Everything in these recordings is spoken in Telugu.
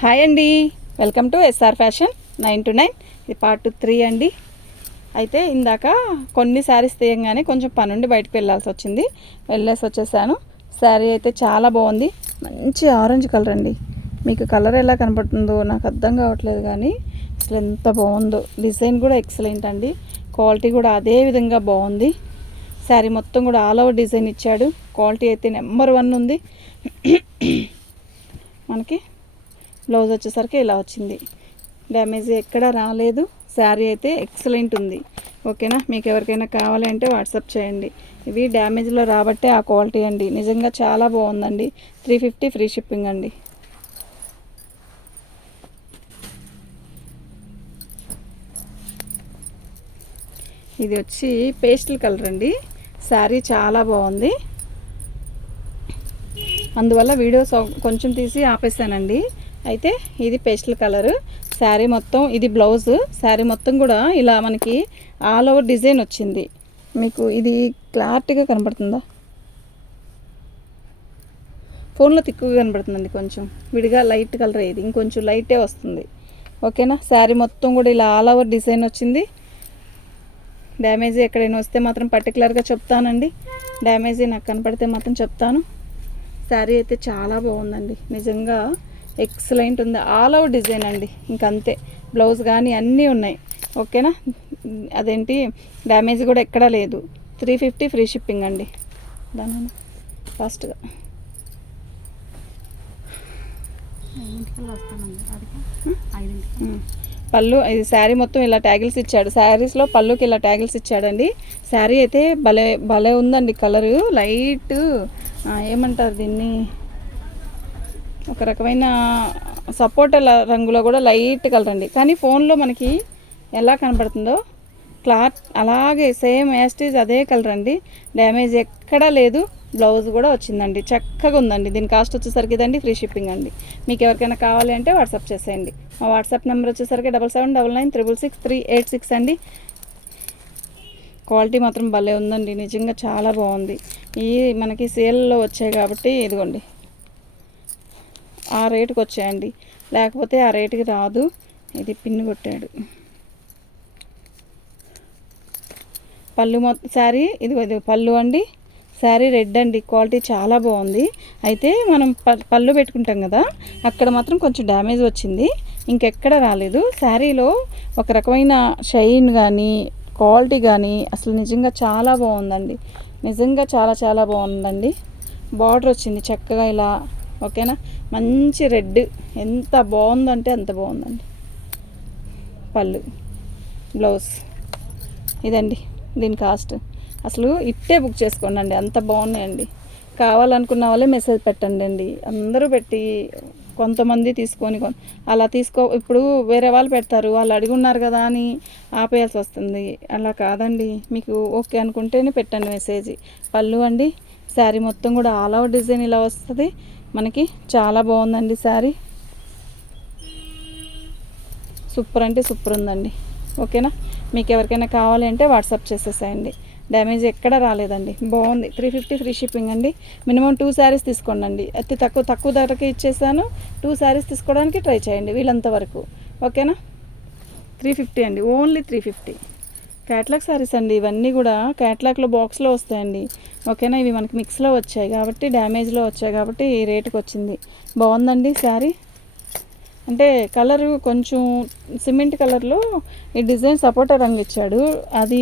హాయ్ అండి, welcome to SR fashion 9 to 9. ఇది పార్ట్ 3 అండి. అయితే ఇందాక కొన్ని శారీస్ తీయంగానే కొంచెం పనుండి బయటకు వెళ్ళేసి వచ్చేసాను. శారీ అయితే చాలా బాగుంది, మంచి ఆరెంజ్ కలర్ అండి. మీకు కలర్ ఎలా కనపడుతుందో నాకు అర్థం కావట్లేదు, కానీ అసలు ఎంత బాగుందో. డిజైన్ కూడా ఎక్సలెంట్ అండి, క్వాలిటీ కూడా అదే విధంగా బాగుంది. శారీ మొత్తం కూడా ఆల్ ఓవర్ డిజైన్ ఇచ్చాడు. క్వాలిటీ అయితే నెంబర్ 1 ఉంది. మనకి బ్లౌజ్ వచ్చేసరికి ఇలా వచ్చింది, డ్యామేజ్ ఎక్కడా రాలేదు. శారీ అయితే ఎక్సలెంట్ ఉంది. ఓకేనా, మీకు ఎవరికైనా కావాలి అంటే వాట్సాప్ చేయండి. ఇవి డ్యామేజ్లో రాబట్టే ఆ క్వాలిటీ అండి, నిజంగా చాలా బాగుందండి. 350 ఫ్రీ షిప్పింగ్ అండి. ఇది వచ్చి పేస్టల్ కలర్ అండి. శారీ చాలా బాగుంది, అందువల్ల వీడియోస్ కొంచెం తీసి ఆపేసానండి. అయితే ఇది పేస్టల్ కలర్ శారీ మొత్తం, ఇది బ్లౌజ్. శారీ మొత్తం కూడా ఇలా మనకి ఆల్ ఓవర్ డిజైన్ వచ్చింది. మీకు ఇది క్లారిటీగా కనబడుతుందా? ఫోన్లో తిక్కుగా కనబడుతుందండి, కొంచెం విడిగా లైట్ కలర్. ఇది ఇంకొంచెం లైటే వస్తుంది. ఓకేనా, శారీ మొత్తం కూడా ఇలా ఆల్ ఓవర్ డిజైన్ వచ్చింది. డ్యామేజ్ ఎక్కడైనా వస్తే మాత్రం పర్టికులర్గా చెప్తానండి. డ్యామేజ్ నాకు కనపడితే మాత్రం చెప్తాను. శారీ అయితే చాలా బాగుందండి, నిజంగా ఎక్సలెంట్ ఉంది. ఆల్ ఓవర్ డిజైన్ అండి, ఇంకంతే. బ్లౌజ్ కానీ అన్నీ ఉన్నాయి. ఓకేనా, అదేంటి డ్యామేజ్ కూడా ఎక్కడా లేదు. 350 ఫ్రీ షిప్పింగ్ అండి. దాని ఫాస్ట్గా పళ్ళు, ఇది శారీ మొత్తం ఇలా ట్యాగిల్స్ ఇచ్చాడు. శారీస్లో పళ్ళుకి ఇలా ట్యాగిల్స్ ఇచ్చాడండి. శారీ అయితే భలే భలే ఉందండి. కలరు లైట్, ఏమంటారు దీన్ని, ఒక రకమైన సపోటా రంగులో కూడా లైట్ కలర్ అండి. కానీ ఫోన్లో మనకి ఎలా కనబడుతుందో క్లాత్ అలాగే సేమ్ యాస్టీజ్ అదే కలర్ అండి. డ్యామేజ్ ఎక్కడా లేదు. బ్లౌజ్ కూడా వచ్చిందండి, చక్కగా ఉందండి. దీని కాస్ట్ వచ్చేసరికి ఇదండి, ఫ్రీ షిప్పింగ్ అండి. మీకు ఎవరికైనా కావాలి అంటే వాట్సాప్ చేసేయండి. మా వాట్సాప్ నెంబర్ వచ్చేసరికి 7799966386 అండి. క్వాలిటీ మాత్రం భలే ఉందండి, నిజంగా చాలా బాగుంది. ఈ మనకి సేల్లో వచ్చాయి కాబట్టి ఇదిగోండి ఆ రేటుకి వచ్చాయండి, లేకపోతే ఆ రేటుకి రాదు. ఇది పిన్ను కొట్టాడు. పళ్ళు మొత్తం శారీ ఇది పళ్ళు అండి. శారీ రెడ్ అండి, క్వాలిటీ చాలా బాగుంది. అయితే మనం పళ్ళు పెట్టుకుంటాం కదా, అక్కడ మాత్రం కొంచెం డ్యామేజ్ వచ్చింది, ఇంకెక్కడ రాలేదు. శారీలో ఒక రకమైన షైన్ కానీ క్వాలిటీ కానీ అసలు నిజంగా చాలా బాగుందండి. నిజంగా చాలా చాలా బాగుందండి. బార్డర్ వచ్చింది చక్కగా ఇలా. ఓకేనా, మంచి రెడ్, ఎంత బాగుందంటే అంత బాగుందండి. పళ్ళు, బ్లౌజ్ ఇదండి. దీని కాస్ట్ అసలు ఇట్టే బుక్ చేసుకోండి అండి, అంత బాగున్నాయండి. కావాలనుకున్న వాళ్ళే మెసేజ్ పెట్టండి అండి. అందరూ పెట్టి కొంతమంది తీసుకొని అలా ఇప్పుడు వేరే వాళ్ళు పెడతారు, వాళ్ళు అడుగున్నారు కదా అని ఆపేయాల్సి వస్తుంది. అలా కాదండి, మీకు ఓకే అనుకుంటేనే పెట్టండి మెసేజ్. పళ్ళు అండి, శారీ మొత్తం కూడా ఆల్ ఓవర్ డిజైన్ ఇలా వస్తుంది మనకి. చాలా బాగుందండి శారీ, సూపర్ అంటే సూపర్ ఉందండి. ఓకేనా, మీకు ఎవరికైనా కావాలి అంటే వాట్సాప్ చేసేసేయండి. డ్యామేజ్ ఎక్కడ రాలేదండి, బాగుంది. 350 ఫ్రీ షిప్పింగ్ అండి. మినిమం 2 శారీస్ తీసుకోండి. అతి తక్కువ ధరకి ఇచ్చేసాను. 2 శారీస్ తీసుకోవడానికి ట్రై చేయండి వీళ్ళంత వరకు. ఓకేనా, 350 అండి, ఓన్లీ 350. క్యాట్లాగ్ శారీస్ అండి ఇవన్నీ కూడా. క్యాట్లాగ్లో బాక్స్లో వస్తాయండి. ఓకేనా, ఇవి మనకి మిక్స్లో వచ్చాయి కాబట్టి, డ్యామేజ్లో వచ్చాయి కాబట్టి ఈ రేటుకి వచ్చింది. బాగుందండి శారీ. అంటే కలరు కొంచెం సిమెంట్ కలర్లో ఈ డిజైన్ సపోటా రంగు ఇచ్చాడు, అది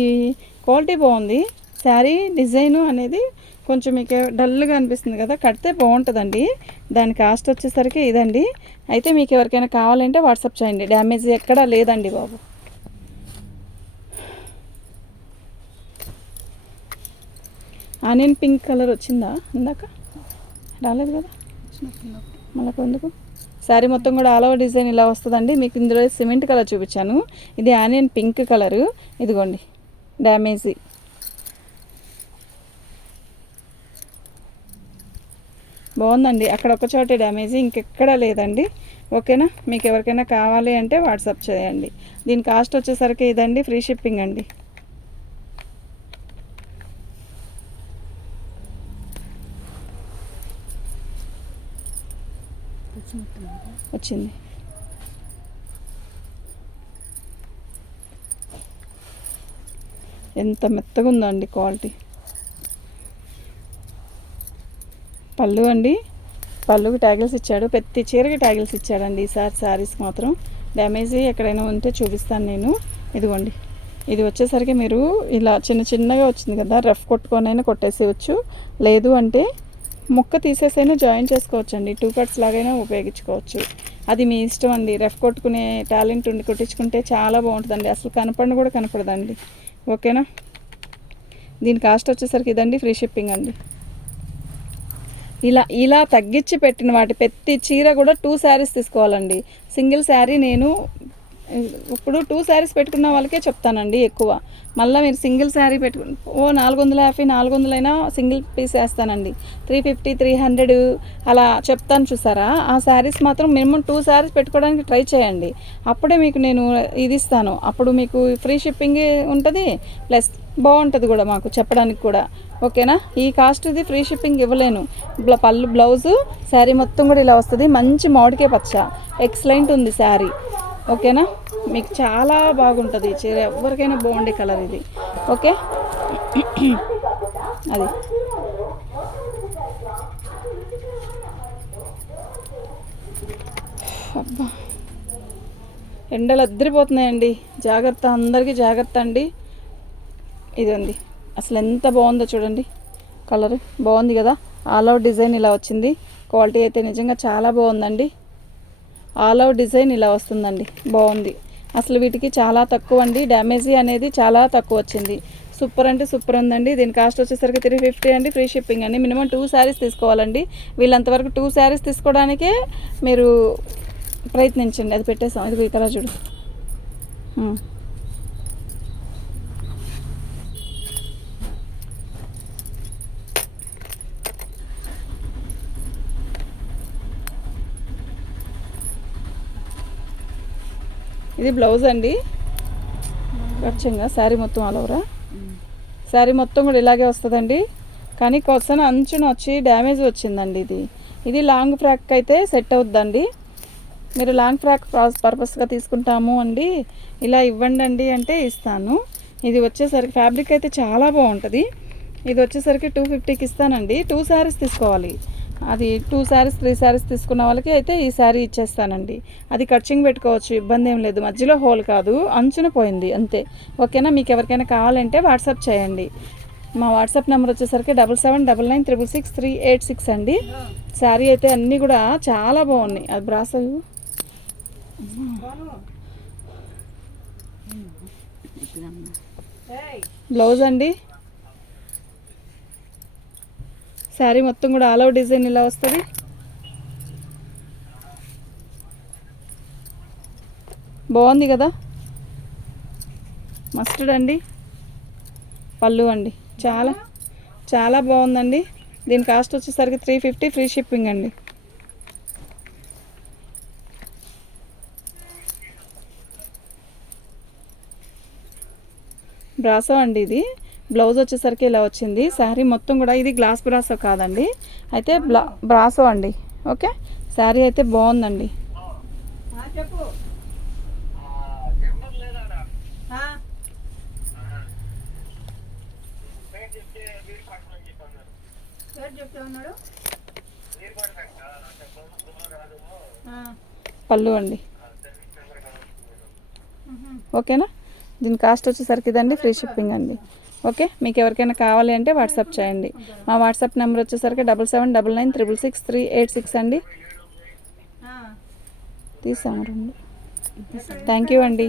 క్వాలిటీ బాగుంది. శారీ డిజైను అనేది కొంచెం మీకు డల్గా అనిపిస్తుంది కదా, కడితే బాగుంటుందండి. దాని కాస్ట్ వచ్చేసరికి ఇదండి. అయితే మీకు ఎవరికైనా కావాలంటే వాట్సాప్ చేయండి, డ్యామేజ్ ఎక్కడా లేదండి బాబు. ఆనియన్ పింక్ కలర్ వచ్చిందా? ఇందాక రాలేదు కదా, మళ్ళీ ఎందుకు? శారీ మొత్తం కూడా ఆల్ ఓవర్ డిజైన్ ఇలా వస్తుందండి. మీకు ఇందులో సిమెంట్ కలర్ చూపించాను, ఇది ఆనియన్ పింక్ కలరు. ఇదిగోండి డ్యామేజ్. బాగుందండి, అక్కడ ఒక చోటే డ్యామేజ్, ఇంకెక్కడా లేదండి. ఓకేనా, మీకు ఎవరికైనా కావాలి అంటే వాట్సాప్ చేయండి. దీని కాస్ట్ వచ్చేసరికి ఇదండి, ఫ్రీ షిప్పింగ్ అండి. వచ్చింది. ఎంత మెత్తగా ఉందో అండి క్వాలిటీ. పళ్ళు అండి, పళ్ళుకి ట్యాగిల్స్ ఇచ్చాడు, ప్రతి చీరకి ట్యాగిల్స్ ఇచ్చాడండి. ఈసారి శారీస్ మాత్రం డ్యామేజ్ ఎక్కడైనా ఉంటే చూపిస్తాను నేను. ఇదిగోండి, ఇది వచ్చేసరికి మీరు ఇలా చిన్న చిన్నగా వచ్చింది కదా, రఫ్ కొట్టుకొనైనా కొట్టేసేయచ్చు, లేదు అంటే ముక్క తీసేసైనా జాయిన్ చేసుకోవచ్చు అండి. 2 కట్స్ లాగైనా ఉపయోగించుకోవచ్చు, అది మీ ఇష్టం అండి. రఫ్ కొట్టుకునే టాలెంట్ ఉండి కొట్టించుకుంటే చాలా బాగుంటుందండి, అసలు కనపడిన కూడా కనపడదండి. ఓకేనా. దీని కాస్ట్ వచ్చేసరికి ఇదండి, ఫ్రీ షిప్పింగ్ అండి. ఇలా తగ్గించి పెట్టిన వాటి ప్రతి చీర కూడా 2 శారీస్ తీసుకోవాలండి. సింగిల్ శారీ నేను ఇప్పుడు 2 శారీస్ పెట్టుకున్న వాళ్ళకే చెప్తానండి ఎక్కువ. మళ్ళీ మీరు సింగిల్ శారీ పెట్టుకుని 450 400 అయినా సింగిల్ పీస్ వేస్తానండి. 350 300 అలా చెప్తాను చూసారా. ఆ శారీస్ మాత్రం మినిమం 2 శారీస్ పెట్టుకోవడానికి ట్రై చేయండి, అప్పుడే మీకు నేను ఇది ఇస్తాను. అప్పుడు మీకు ఫ్రీ షిప్పింగ్ ఉంటుంది, ప్లస్ బాగుంటుంది కూడా మాకు చెప్పడానికి కూడా. ఓకేనా. ఈ కాస్ట్ ఇది ఫ్రీ షిప్పింగ్ ఇవ్వలేను. పళ్ళు బ్లౌజు శారీ మొత్తం కూడా ఇలా వస్తుంది, మంచి మామిడికాయ పచ్చ ఎక్సలెంట్ ఉంది శారీ. ఓకేనా, మీకు చాలా బాగుంటుంది చీర, ఎవరికైనా బాగుండే కలర్ ఇది. ఓకే, అది అబ్బా ఎండలు అద్దరిపోతున్నాయండి, జాగ్రత్త, అందరికీ జాగ్రత్త అండి. ఇదండి, అసలు ఎంత బాగుందో చూడండి, కలర్ బాగుంది కదా. ఆల్ అవుట్ డిజైన్ ఇలా వచ్చింది, క్వాలిటీ అయితే నిజంగా చాలా బాగుందండి. ఆల్ అవుట్ డిజైన్ ఇలా వస్తుందండి, బాగుంది. అసలు వీటికి చాలా తక్కువ అండి, డ్యామేజీ అనేది చాలా తక్కువ వచ్చింది. సూపర్ అంటే సూపర్ ఉందండి. దీని కాస్ట్ వచ్చేసరికి 350 అండి, ఫ్రీ షిప్పింగ్ అండి. మినిమం 2 శారీస్ తీసుకోవాలండి. వీళ్ళంతవరకు 2 శారీస్ తీసుకోవడానికే మీరు ప్రయత్నించండి. అది పెట్టేసాం, ఇది ఈ కలర్ చూడు. ఇది బ్లౌజ్ అండి, ఖచ్చితంగా శారీ మొత్తం ఆల్ ఓవరా, శారీ మొత్తం కూడా ఇలాగే వస్తుందండి. కానీ కొసన అంచున వచ్చి డ్యామేజ్ వచ్చిందండి. ఇది లాంగ్ ఫ్రాక్ అయితే సెట్ అవుద్దండి. మీరు లాంగ్ ఫ్రాక్ పర్పస్గా తీసుకుంటాము అండి, ఇలా ఇవ్వండి అండి అంటే ఇస్తాను. ఇది వచ్చేసరికి ఫ్యాబ్రిక్ అయితే చాలా బాగుంటుంది. ఇది వచ్చేసరికి 250కి ఇస్తానండి. 2 శారీస్ తీసుకోవాలి. అది 2 శారీస్ 3 శారీస్ తీసుకున్న వాళ్ళకి అయితే ఈ శారీ ఇచ్చేస్తానండి. అది కట్చింగ్ పెట్టుకోవచ్చు, ఇబ్బంది ఏం లేదు. మధ్యలో హోల్ కాదు, అంచున పోయింది అంతే. ఓకేనా. మీకు ఎవరికైనా కావాలంటే వాట్సాప్ చేయండి. మా వాట్సాప్ నెంబర్ వచ్చేసరికి 7799666386 అండి. శారీ అయితే అన్నీ కూడా చాలా బాగున్నాయి. అది బ్రాసో బ్లౌజ్ అండి, శారీ మొత్తం కూడా ఆల్ అవుట్ డిజైన్ ఇలా వస్తుంది. బాగుంది కదా, మస్టర్డ్ అండి. పళ్ళు అండి, చాలా చాలా బాగుందండి. దీని కాస్ట్ వచ్చేసరికి 350, ఫ్రీ షిప్పింగ్ అండి. బ్రాసో అండి, ఇది బ్లౌజ్ వచ్చేసరికి ఇలా వచ్చింది. శారీ మొత్తం కూడా ఇది గ్లాస్ బ్రాసో కాదండి, అయితే బ్రాసో అండి. ఓకే, శారీ అయితే బాగుందండి. పళ్ళు అండి, ఓకేనా. దీని కాస్ట్ వచ్చేసరికి ఇదండి, ఫ్రీ షిప్పింగ్ అండి. ఓకే, మీకు ఎవరికైనా కావాలి అంటే వాట్సాప్ చేయండి. మా వాట్సాప్ నెంబర్ వచ్చేసరికి 7799666386 అండి. తీసాము. థ్యాంక్ యూ అండి.